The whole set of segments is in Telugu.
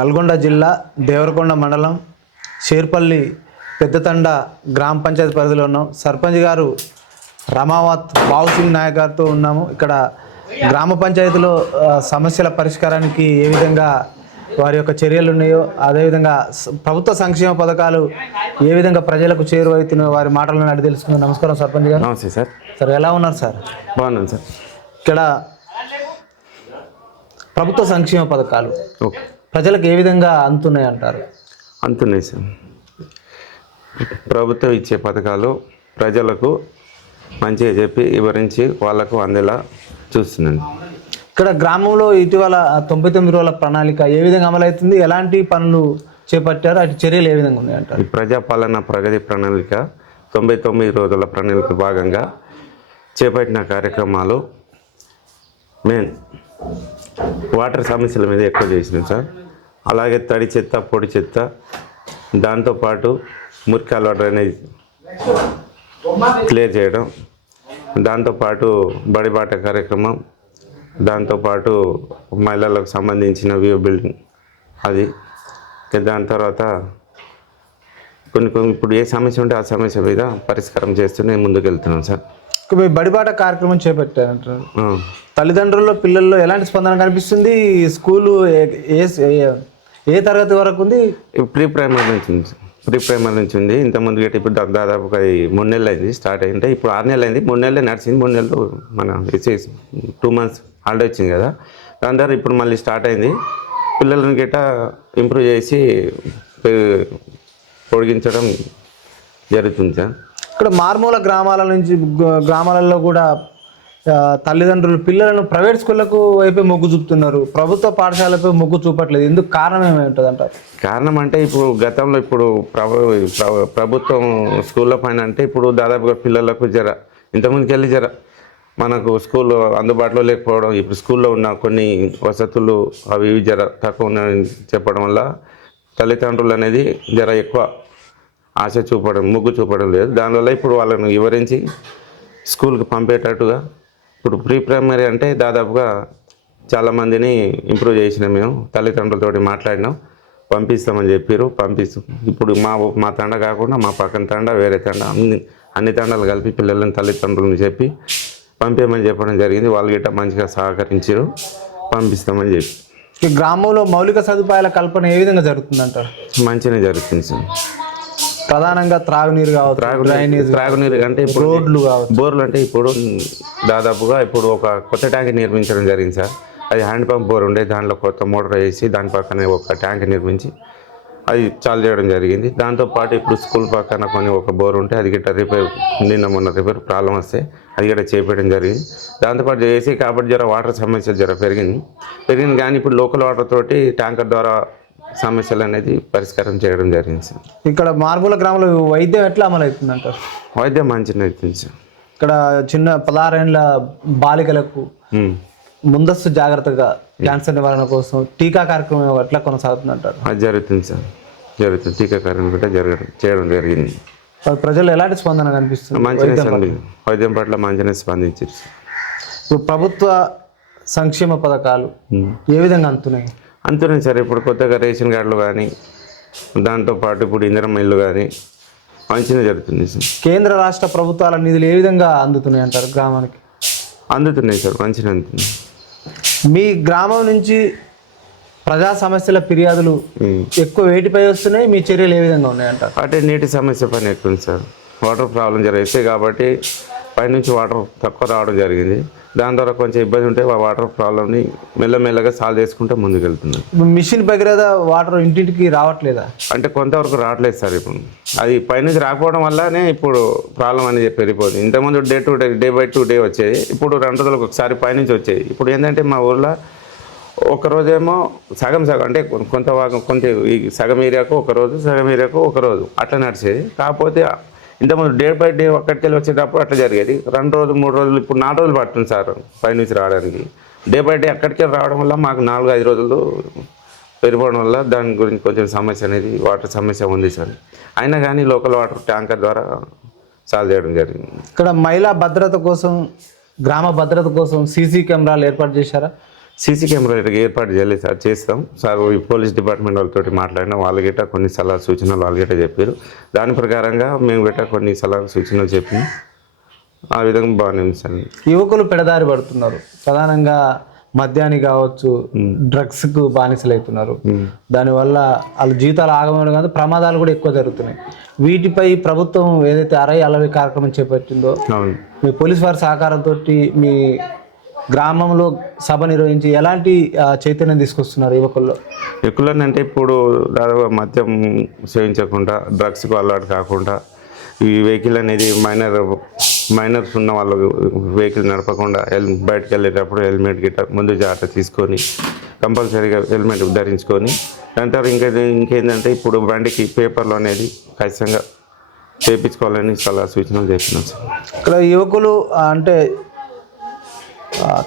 నల్గొండ జిల్లా దేవరకొండ మండలం షేర్పల్లి పెద్దతండ గ్రామ పంచాయతీ పరిధిలో ఉన్నాం. సర్పంచ్ గారు రమావత్ బావుసింగ్ నాయక్ గారితో ఉన్నాము. ఇక్కడ గ్రామ పంచాయతీలో సమస్యల పరిష్కారానికి ఏ విధంగా వారి యొక్క చర్యలు ఉన్నాయో, అదేవిధంగా ప్రభుత్వ సంక్షేమ పథకాలు ఏ విధంగా ప్రజలకు చేరువవుతున్నాయో వారి మాటలను అడిగి తెలుసుకుందాం. నమస్కారం సర్పంచ్ గారు. నమస్తే సార్. సార్ ఎలా ఉన్నారు సార్? బాగున్నాను సార్. ఇక్కడ ప్రభుత్వ సంక్షేమ పథకాలు ఓకే, ప్రజలకు ఏ విధంగా అందుతున్నాయి అంటారు? అంతున్నాయి సార్. ప్రభుత్వం ఇచ్చే పథకాలు ప్రజలకు మంచిగా చెప్పి వివరించి వాళ్ళకు అందేలా చూస్తున్నాను. ఇక్కడ గ్రామంలో ఇటీవల 99 రోజుల ప్రణాళిక ఏ విధంగా అమలవుతుంది, ఎలాంటి పనులు చేపట్టారు, అటు చర్యలు ఏ విధంగా ఉన్నాయంటారు? ఈ ప్రజాపాలన ప్రగతి ప్రణాళిక 99 రోజుల ప్రణాళిక భాగంగా చేపట్టిన కార్యక్రమాలు మెయిన్ వాటర్ సమస్యల మీద ఎక్కువ చేసినాం సార్. అలాగే తడి చెత్త, పొడి చెత్త, దాంతోపాటు మురికాల డ్రైనేజ్ క్లియర్ చేయడం, దాంతోపాటు బడిబాట కార్యక్రమం, దాంతోపాటు మహిళలకు సంబంధించిన వ్యూ బిల్డింగ్ అది. దాని తర్వాత కొన్ని ఇప్పుడు ఏ సమస్య ఉంటే ఆ సమస్య మీద పరిష్కారం చేస్తూనే ముందుకు వెళ్తున్నాం సార్. మీ బడిబాట కార్యక్రమం చేపట్టారంటారు. తల్లిదండ్రుల్లో పిల్లల్లో ఎలాంటి స్పందన కనిపిస్తుంది? స్కూలు ఏ తరగతి వరకు ఉంది? ప్రీ ప్రైమరీ నుంచి ఉంది సార్. ప్రీ ప్రైమరీ నుంచి ఉంది. ఇంతకుముందు గట్టి ఇప్పుడు దాదాపుగా 3 నెలలు అయింది స్టార్ట్ అయింటే, ఇప్పుడు 6 నెలలు అయింది. 3 నెలలే నడిచింది. 3 నెలలు మన 2 మంత్స్ హాలిడే వచ్చింది కదా, దాని ద్వారా ఇప్పుడు మళ్ళీ స్టార్ట్ అయింది. పిల్లలను గిట్ట ఇంప్రూవ్ చేసి పొడిగించడం జరుగుతుంది సార్. ఇక్కడ మారుమూల గ్రామాలలో కూడా తల్లిదండ్రులు పిల్లలను ప్రైవేట్ స్కూళ్ళకు వైపే మొగ్గు చూపుతున్నారు, ప్రభుత్వ పాఠశాలపై మొగ్గు చూపట్లేదు. ఎందుకు కారణం ఏమైంటుంది అంటారు? కారణం అంటే ఇప్పుడు గతంలో ఇప్పుడు ప్రభుత్వం స్కూళ్ళ పైన అంటే ఇప్పుడు దాదాపుగా పిల్లలకు ఇంతకుముందుకు వెళ్ళి మనకు స్కూల్లో అందుబాటులో లేకపోవడం, ఇప్పుడు స్కూల్లో ఉన్న కొన్ని వసతులు అవి ఇవి తక్కువ ఉన్నాయని చెప్పడం వల్ల తల్లిదండ్రులు అనేది ఎక్కువ ఆశ చూపడం, మొగ్గు చూపడం లేదు. దానివల్ల ఇప్పుడు వాళ్ళను వివరించి స్కూల్కి పంపేటట్టుగా ఇప్పుడు ప్రీ ప్రైమరీ అంటే దాదాపుగా చాలామందిని ఇంప్రూవ్ చేసినాం. మేము తల్లిదండ్రులతోటి మాట్లాడినాం, పంపిస్తామని చెప్పారు. పంపిస్తాం. ఇప్పుడు మా తండ కాకుండా మా పక్కన తండ, వేరే తండ, అన్ని తండాలు కలిపి పిల్లలని తల్లిదండ్రులను చెప్పి పంపేయమని చెప్పడం జరిగింది. వాళ్ళు గిట్ట మంచిగా సహకరించారు, పంపిస్తామని చెప్పి. ఈ గ్రామంలో మౌలిక సదుపాయాల కల్పన ఏ విధంగా జరుగుతుందంటారు? మంచిగానే జరుగుతుంది సార్. ప్రధానంగా త్రాగునీరు కావచ్చు, త్రాగునీరు అంటే ఇప్పుడు రోడ్లు కావచ్చు, బోర్లు అంటే ఇప్పుడు దాదాపుగా ఇప్పుడు ఒక కొత్త ట్యాంక్ నిర్మించడం జరిగింది సార్. అది హ్యాండ్ పంప్ బోర్ ఉండే, దాంట్లో కొత్త మోటార్ వేసి దాని పక్కనే ఒక ట్యాంక్ నిర్మించి అది చాలు చేయడం జరిగింది. దాంతోపాటు ఇప్పుడు స్కూల్ పక్కన ఒక బోర్ ఉంటే అది గిట్ట రిపేర్, మొన్న రిపేర్ ప్రాబ్లం వస్తే అది గిట్ట చేపట్టడం జరిగింది. దాంతోపాటు చేసి కాబట్టి వాటర్ సమస్యలు పెరిగింది. కానీ ఇప్పుడు లోకల్ వాటర్ తోటి ట్యాంకర్ ద్వారా సమస్యలు అనేది పరిష్కారం చేయడం జరిగింది సార్. ఇక్కడ మారుమూల గ్రామంలో వైద్యం ఎట్లా అమలు అవుతుంది అంటారు? వైద్యం మంచిగా అవుతుంది సార్. ఇక్కడ చిన్న 16 ఏళ్ళ బాలికలకు ముందస్తు జాగ్రత్తగా క్యాన్సర్ నివారణ కోసం టీకా కార్యక్రమం ఎట్లా కొనసాగుతుంది అంటారు? అది జరుగుతుంది సార్, జరుగుతుంది. టీకా కార్యక్రమం కూడా చేయడం జరిగింది. ప్రజలు ఎలాంటి స్పందన కనిపిస్తుంది? వైద్యం పట్ల మంచిగా స్పందించారు. ఇప్పుడు ప్రభుత్వ సంక్షేమ పథకాలు ఏ విధంగా అందుతున్నాయి సార్. ఇప్పుడు కొత్తగా రేషన్ కార్డులు కానీ, దాంతోపాటు ఇప్పుడు ఇందిరమ్మ ఇల్లు కానీ మంచిగా జరుగుతుంది సార్. కేంద్ర రాష్ట్ర ప్రభుత్వాల నిధులు ఏ విధంగా అందుతున్నాయి అంటారు గ్రామానికి? అందుతున్నాయి సార్, మంచిగా అందుతున్నాయి. మీ గ్రామం నుంచి ప్రజా సమస్యల ఫిర్యాదులు ఎక్కువ వేటిపై వస్తున్నాయి? మీ చర్యలు ఏ విధంగా ఉన్నాయంటారు? అంటే నీటి సమస్య పైన ఎక్కువ ఉంది సార్. వాటర్ ప్రాబ్లం జరిగితే కాబట్టి పైనుంచి వాటర్ తక్కువ రావడం జరిగింది. దాని ద్వారా కొంచెం ఇబ్బంది ఉంటే ఆ వాటర్ ప్రాబ్లమ్ని మెల్లమెల్లగా సాల్వ్ చేసుకుంటే ముందుకు వెళ్తుంది. మిషన్ భగీరథ వాటర్ ఇంటింటికి రావట్లేదా? అంటే కొంతవరకు రావట్లేదు సార్. ఇప్పుడు అది పైనుంచి రాకపోవడం వల్లనే ఇప్పుడు ప్రాబ్లం అనేది పెరిగిపోతుంది. ఇంతకుముందు డే బై డే వచ్చేది, ఇప్పుడు 2 రోజులకు ఒకసారి పైనుంచి వచ్చేది. ఇప్పుడు ఏంటంటే మా ఊర్లో ఒకరోజేమో సగం అంటే కొంత ఈ సగం ఏరియాకు ఒకరోజు, సగం ఏరియాకు ఒకరోజు అట్లా నడిచేది. కాకపోతే ఇంతకుముందు డే బై డే ఒక్కడికి వెళ్ళి వచ్చేటప్పుడు అట్లా జరిగేది. 2 రోజులు 3 రోజులు, ఇప్పుడు 4 రోజులు పడుతుంది సార్ పైనుంచి రావడానికి. డే బై డే అక్కడికి రావడం వల్ల మాకు 4-5 రోజులు పెరిగిపోవడం వల్ల దాని గురించి కొంచెం సమస్య అనేది వాటర్ సమస్య ఉంది సార్. అయినా కానీ లోకల్ వాటర్ ట్యాంకర్ ద్వారా సాల్వ్ చేయడం జరిగింది. ఇక్కడ మహిళా భద్రత కోసం, గ్రామ భద్రత కోసం సీసీ కెమెరాలు ఏర్పాటు చేశారా? సీసీ కెమెరా ఏర్పాటు చేయలేదు సార్, చేస్తాం సార్. ఈ పోలీస్ డిపార్ట్మెంట్ వాళ్ళతో మాట్లాడినా వాళ్ళు గిట్ట కొన్ని సలహా సూచనలు వాళ్ళు గిట్ట చెప్పారు. దాని ప్రకారంగా మేము గిట్ట కొన్ని సలహా సూచనలు చెప్పినాం. ఆ విధంగా బాగానే ఉంది సార్. యువకులు పెడదారి పడుతున్నారు, ప్రధానంగా మద్యానికి కావచ్చు, డ్రగ్స్కు బానిసలు అవుతున్నారు. దానివల్ల వాళ్ళ జీవితాలు ఆగమడం కాదు, ప్రమాదాలు కూడా ఎక్కువ జరుగుతున్నాయి. వీటిపై ప్రభుత్వం ఏదైతే అలవి కార్యక్రమం చేపట్టిందో, అవును, మీ పోలీస్ వారి సహకారంతో మీ గ్రామంలో సభ నిర్వహించి ఎలాంటి చైతన్యం తీసుకొస్తున్నారు యువకుల్లో? యువకులని అంటే ఇప్పుడు దాదాపు మద్యం సేవించకుండా, డ్రగ్స్కు అలవాటు కాకుండా, ఈ వెహికల్ అనేది మైనర్స్ ఉన్న వాళ్ళు వెహికల్ నడపకుండా బయటకు వెళ్ళేటప్పుడు హెల్మెట్ గిట్ట ముందు జాగ్రత్త తీసుకొని కంపల్సరీగా హెల్మెట్ ధరించుకొని, దాని తర్వాత ఇంకేంటంటే ఇప్పుడు బండికి పేపర్లు అనేది ఖచ్చితంగా చేయించుకోవాలని సలహా సూచనలు చేస్తున్నాం సార్. ఇక్కడ యువకులు అంటే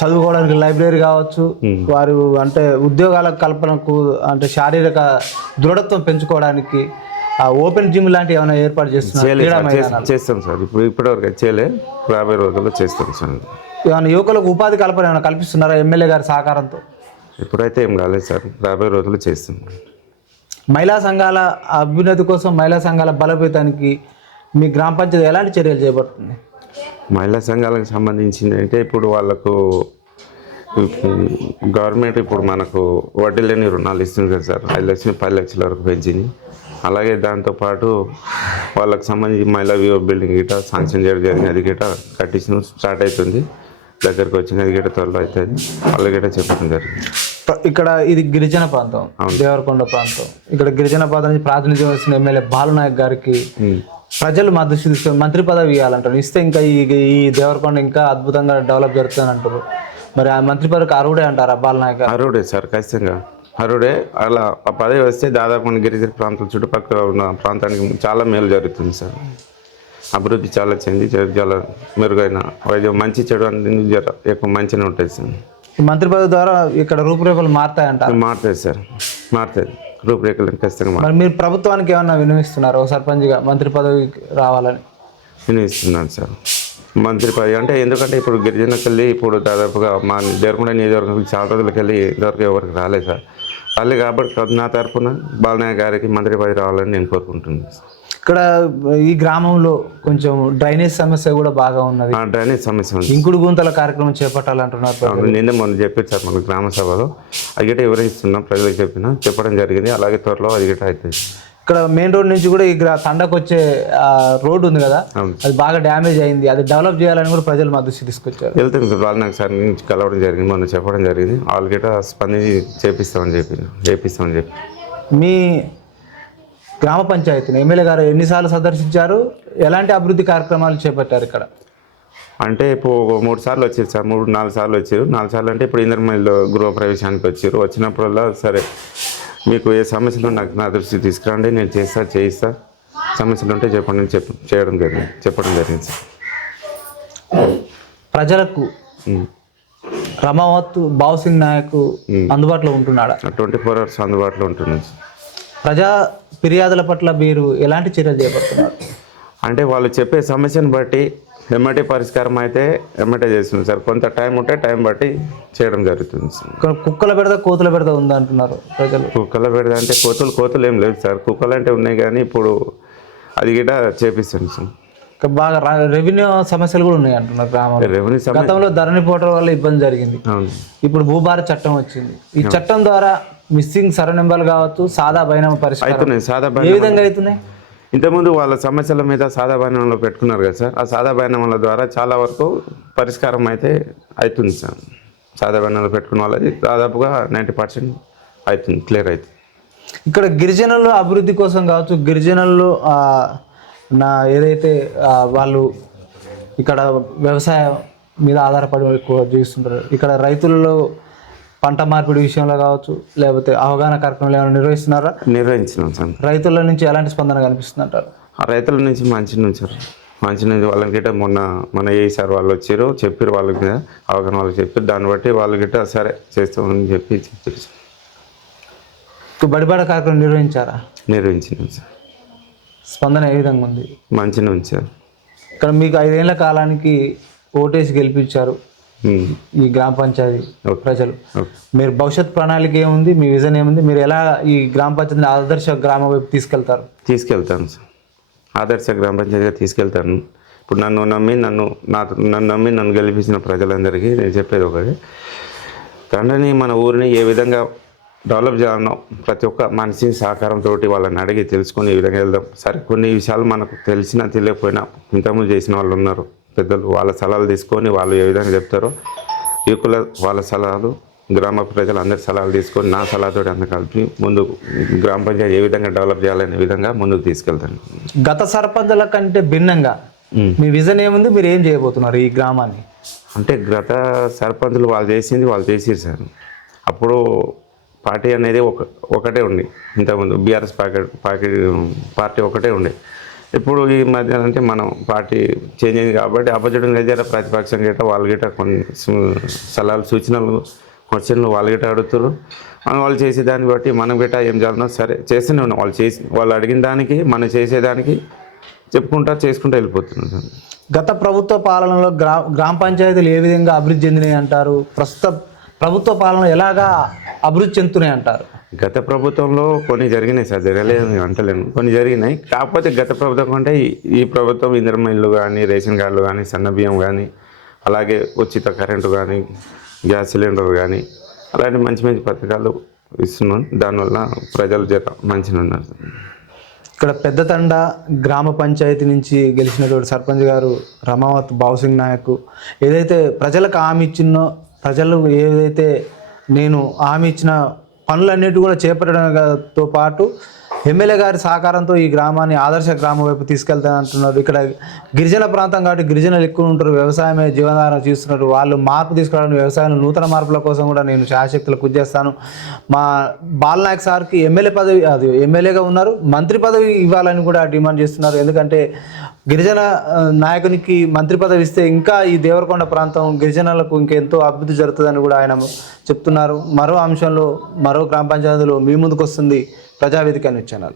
చదువుకోవడానికి లైబ్రరీ కావచ్చు, వారు అంటే ఉద్యోగాల కల్పనకు, అంటే శారీరక దృఢత్వం పెంచుకోవడానికి ఓపెన్ జిమ్ లాంటివి ఏమైనా ఏర్పాటు చేస్తున్నారు? చేస్తాం సార్. ఇప్పటివరకు చేయలే, రాబోయే రోజుల్లో చేస్తాం సార్. ఏమైనా యువకులకు ఉపాధి కల్పన ఏమైనా కల్పిస్తున్నారా ఎమ్మెల్యే గారి సహకారంతో? ఇప్పుడైతే ఏం కాలేదు సార్, రాబోయే రోజుల్లో చేస్తాం. మహిళా సంఘాల అభ్యున్నతి కోసం, మహిళా సంఘాల బలోపేతానికి మీ గ్రామ పంచాయతీ ఎలాంటి చర్యలు చేపడుతుంది? మహిళా సంఘాలకు సంబంధించింది అంటే ఇప్పుడు వాళ్ళకు గవర్నమెంట్ ఇప్పుడు మనకు వడ్డీ లేని రుణాలు ఇస్తుంది కదా సార్. 5 లక్షలు 10 లక్షల వరకు పెంచింది. అలాగే దాంతోపాటు వాళ్ళకి సంబంధించి మహిళా వ్యూ బిల్డింగ్ గిట్ట శాంక్షన్ చేయడం జరిగింది. అది గిట్ట కట్టించడం స్టార్ట్ అవుతుంది, దగ్గరకు వచ్చింది. అది గిట్ట త్వరలో అవుతుంది, వాళ్ళ గిట్ట చెప్పడం జరిగింది. ఇక్కడ ఇది గిరిజన ప్రాంతం, దేవరకొండ ప్రాంతం. ఇక్కడ గిరిజన ప్రాంతం నుంచి ప్రాతినిధ్యం వస్తున్న ఎమ్మెల్యే బాలునాయక్ గారికి ప్రజలు మా దృష్టి తీసుకొని మంత్రి పదవి ఇవ్వాలంటారు. ఇస్తే ఇంకా ఈ దేవరకొండ ఇంకా అద్భుతంగా డెవలప్ జరుగుతుందని అంటారు. మరి ఆ మంత్రి పదవికి అర్హుడే అంటారా బాలునాయక్? అర్హుడే సార్, ఖచ్చితంగా అర్హుడే. అలా ఆ పదవి వస్తే దాదాపు గిరిజన ప్రాంతాల చుట్టుపక్కల ఉన్న ప్రాంతానికి చాలా మేలు జరుగుతుంది సార్. అభివృద్ధి చాలా చెంది చాలా మెరుగైన వైద్యం, మంచి చెడు అనేది ఎక్కువ మంచిగా ఉంటుంది సార్. ఈ మంత్రి పదవి ద్వారా ఇక్కడ రూపురేఖలు మారుతాయంటారు? మారుతాయి సార్, మారుతాయి రూపురేఖలు ఖచ్చితంగా. మరి మీరు ప్రభుత్వానికి ఏమన్నా విన్నవిస్తున్నారు సర్పంచ్గా మంత్రి పదవి రావాలని? వినిస్తున్నాను సార్ మంత్రి పదవి. అంటే ఎందుకంటే ఇప్పుడు గిరిజనకి వెళ్ళి ఇప్పుడు దాదాపుగా మా దేవరకొండ నియోజకవర్గం చాలా రోజులకి వెళ్ళి ఇంతవరకు ఎవరికి రాలేదు సార్. రాలేదు కాబట్టి నా తరఫున బాలనాయక్ గారికి మంత్రి పదవి రావాలని నేను కోరుకుంటున్నాను. ఇక్కడ ఈ గ్రామంలో కొంచెం డ్రైనేజ్ సమస్య కూడా బాగా ఉన్నది. డ్రైనేజ్ సమస్య ఉంది. ఇంకుడు గుంతల కార్యక్రమం చేపట్టాలంటున్నారు. నిన్న మొన్న చెప్పారు సార్ మన గ్రామ సభలో. అది గిట్ట వివరిస్తున్నాం, ప్రజలకు చెప్పడం జరిగింది. అలాగే త్వరలో అది గిట్ట అవుతుంది. ఇక్కడ మెయిన్ రోడ్ నుంచి కూడా ఈ తండకు వచ్చే రోడ్డు ఉంది కదా, అది బాగా డ్యామేజ్ అయింది. అది డెవలప్ చేయాలని కూడా ప్రజలు మా దృష్టి తీసుకొచ్చారు. వెళ్తుంది బాలనాయక్ సార్ నుంచి కలవడం జరిగింది, మొన్న చెప్పడం జరిగింది. వాళ్ళు గిట్ట స్పందించి చేపిస్తామని చెప్పి. మీ గ్రామ పంచాయతీని ఎమ్మెల్యే గారు ఎన్నిసార్లు సందర్శించారు? ఎలాంటి అభివృద్ధి కార్యక్రమాలు చేపట్టారు ఇక్కడ? అంటే ఇప్పుడు 3 సార్లు వచ్చారు సార్, 3-4 సార్లు వచ్చారు. 4 సార్లు అంటే ఇప్పుడు ఇంద్రమల్లిలో గృహప్రవేశానికి వచ్చారు. వచ్చినప్పుడల్లా సరే మీకు ఏ సమస్యలు నా దృష్టికి తీసుకురండి, నేను చేయిస్తా, సమస్యలు ఉంటే చెప్పండి చెప్పడం జరిగింది సార్. ప్రజలకు రమావత్ బావుసింగ్ నాయక్ అందుబాటులో ఉంటున్నాడా? 24 hours అందుబాటులో ఉంటున్నాడు. ప్రజా ఫిర్యాదుల పట్ల మీరు ఎలాంటి చర్యలు చేపడుతున్నారు? అంటే వాళ్ళు చెప్పే సమస్యను బట్టి ఎమ్మటే పరిష్కారం అయితే ఎమ్మటే చేస్తుంది సార్. కొంత టైం ఉంటే టైం బట్టి చేయడం జరుగుతుంది సార్. కుక్కల బెడద కోతుల బెడద ఉంది అంటున్నారు ప్రజలు. కుక్కల బెడద అంటే కోతులు ఏం లేవు సార్. కుక్కలు అంటే ఉన్నాయి కానీ ఇప్పుడు అది గిట్ట చేపిస్తుంది సార్. బాగా రెవెన్యూ సమస్యలు కూడా ఉన్నాయి అంటున్నారు గ్రామంలో. రెవెన్యూ గతంలో ధరణి పోవడం వల్ల ఇబ్బంది జరిగింది. ఇప్పుడు భూభార చట్టం వచ్చింది. ఈ చట్టం ద్వారా మిస్సింగ్ సర్వ నెంబర్లు కావచ్చు, సాదా బైనామా పరిష్కారం ఏ విధంగా అవుతున్నాయి? ఇంతకుముందు వాళ్ళ సమస్యల మీద సాదా బైనామాలో పెట్టుకున్నారు కదా సార్. ఆ సాదా బైనామాల ద్వారా చాలా వరకు పరిష్కారం అయితే అవుతుంది సార్. సాదా బైనామాలో పెట్టుకున్న వాళ్ళది దాదాపుగా 90% అవుతుంది, క్లియర్ అవుతుంది. ఇక్కడ గిరిజనులు అభివృద్ధి కోసం కావచ్చు, గిరిజనులు ఏదైతే వాళ్ళు ఇక్కడ వ్యవసాయం మీద ఆధారపడి ఎక్కువ జీవిస్తుంటారు. ఇక్కడ రైతులలో పంట మార్పిడి విషయంలో కావచ్చు, లేకపోతే అవగాహన కార్యక్రమాలు ఏమైనా నిర్వహిస్తున్నారా? నిర్వహించినాం సార్. రైతుల నుంచి ఎలాంటి స్పందన కనిపిస్తుంది అంటారు? ఆ రైతుల నుంచి మంచి నుంచి వాళ్ళకి గిట్ట మొన్న ఏ సార్ వాళ్ళు వచ్చారు, చెప్పారు వాళ్ళ మీద అవగాహన వాళ్ళకి చెప్పారు. దాన్ని బట్టి వాళ్ళు గిట్ట సరే చేస్తామని చెప్పారు. బడిబాడ కార్యక్రమం నిర్వహించారా? నిర్వహించినాం సార్. స్పందన ఏ విధంగా ఉంది? మంచిగా ఉంది సార్. ఇక్కడ మీకు 5 ఏళ్ల కాలానికి ఓటేసి గెలిపించారు. ఈ గ్రామ పంచాయతీ ఓకే. ప్రజలు. ఓకే. మీరు భవిష్యత్ ప్రణాళిక ఏముంది, మీ విజన్ ఏముంది, మీరు ఎలా ఈ గ్రామ పంచాయతీని ఆదర్శ గ్రామం వైపు తీసుకెళ్తారు? తీసుకెళ్తాను సార్, ఆదర్శ గ్రామ పంచాయతీగా తీసుకెళ్తాను. ఇప్పుడు నన్ను నమ్మి నన్ను గెలిపించిన ప్రజలందరికీ నేను చెప్పేది ఒకటి, తండ్రిని మన ఊరిని ఏ విధంగా డెవలప్ చేయాలనో ప్రతి ఒక్క మనిషి సహకారంతో వాళ్ళని అడిగి తెలుసుకొని ఈ విధంగా వెళ్దాం. సరే కొన్ని విషయాలు మనకు తెలిసినా తెలియకపోయినా ఇంతకుముందు చేసిన వాళ్ళు ఉన్నారు పెద్దలు, వాళ్ళ సలహాలు తీసుకొని వాళ్ళు ఏ విధంగా చెప్తారో యువకుల వాళ్ళ సలహాలు, గ్రామ ప్రజలు అందరి సలహాలు తీసుకొని నా సలహాతో అందరూ కలిపి ముందుకు గ్రామ పంచాయతీ ఏ విధంగా డెవలప్ చేయాలనే విధంగా ముందుకు తీసుకెళ్తాను. గత సర్పంచుల కంటే భిన్నంగా మీ విజన్ ఏముంది, మీరు ఏం చేయబోతున్నారు ఈ గ్రామాన్ని? అంటే గత సర్పంచులు వాళ్ళు చేసింది వాళ్ళు చేసారు సార్. అప్పుడు పార్టీ అనేది ఒకటే ఉండి, ఇంతకుముందు బీఆర్ఎస్ పార్టీ ఒకటే ఉండే. ఇప్పుడు ఈ మధ్య అంటే మనం పార్టీ చేంజ్ అయింది కాబట్టి ఆపోజిట్ జర ప్రతిపక్షం గిట్ట వాళ్ళు గిట్ట కొన్ని సలహాలు సూచనలు క్వశ్చన్లు వాళ్ళు గిట్ట అడుగుతారు. వాళ్ళు చేసే దాన్ని బట్టి మనం గిట్ట ఏం చేయాలన్నా సరే చేస్తూనే ఉన్నాం. వాళ్ళు అడిగిన దానికి మనం చేసేదానికి చేసుకుంటూ వెళ్ళిపోతున్నాం. గత ప్రభుత్వ పాలనలో గ్రామ పంచాయతీలు ఏ విధంగా అభివృద్ధి చెందినాయి అంటారు? ప్రస్తుత ప్రభుత్వ పాలన ఎలాగా అభివృద్ధి చెందుతున్నాయి అంటారు? గత ప్రభుత్వంలో కొన్ని జరిగినాయి సార్, జరగలేదు అంటలేను, కొన్ని జరిగినాయి. కాకపోతే గత ప్రభుత్వం అంటే ఈ ప్రభుత్వం ఇందిరమ్మ ఇల్లు కానీ, రేషన్ కార్డులు కానీ, సన్న బియ్యం కానీ, అలాగే ఉచిత కరెంటు కానీ, గ్యాస్ సిలిండర్ కానీ, అలాంటి మంచి మంచి పథకాలు ఇస్తున్నాం. దానివల్ల ప్రజలు మంచిగా ఉన్నారు. ఇక్కడ పెద్దతండ గ్రామ పంచాయతీ నుంచి గెలిచినటువంటి సర్పంచ్ గారు రమావత్ బావుసింగ్ నాయక్ ఏదైతే ప్రజలకు హామీ ఇచ్చినో, ప్రజలు ఏదైతే నేను హామీ ఇచ్చిన పనులన్నిటి కూడా చేపట్టడంతో పాటు ఎమ్మెల్యే గారి సహకారంతో ఈ గ్రామాన్ని ఆదర్శ గ్రామం వైపు తీసుకెళ్తానంటున్నారు. ఇక్కడ గిరిజన ప్రాంతం కాబట్టి గిరిజనులు ఎక్కువ ఉంటారు, వ్యవసాయమే జీవనాధారం చేస్తున్నారు. వాళ్ళు మార్పు తీసుకురావడం, వ్యవసాయంలో నూతన మార్పుల కోసం కూడా నేను శాయశక్తులు కృషి చేస్తాను. మా బాలనాయక్ సార్కి ఎమ్మెల్యే పదవి, అది ఎమ్మెల్యేగా ఉన్నారు, మంత్రి పదవి ఇవ్వాలని కూడా డిమాండ్ చేస్తున్నారు. ఎందుకంటే గిరిజన నాయకునికి మంత్రి పదవి ఇస్తే ఇంకా ఈ దేవరకొండ ప్రాంతం గిరిజనులకు ఇంకెంతో అభివృద్ధి జరుగుతుందని కూడా ఆయన చెప్తున్నారు. మరో అంశంలో మరో గ్రామ పంచాయతీలో మీ ముందుకు వస్తుంది ప్రజావేదిక న్యూస్ ఛానల్.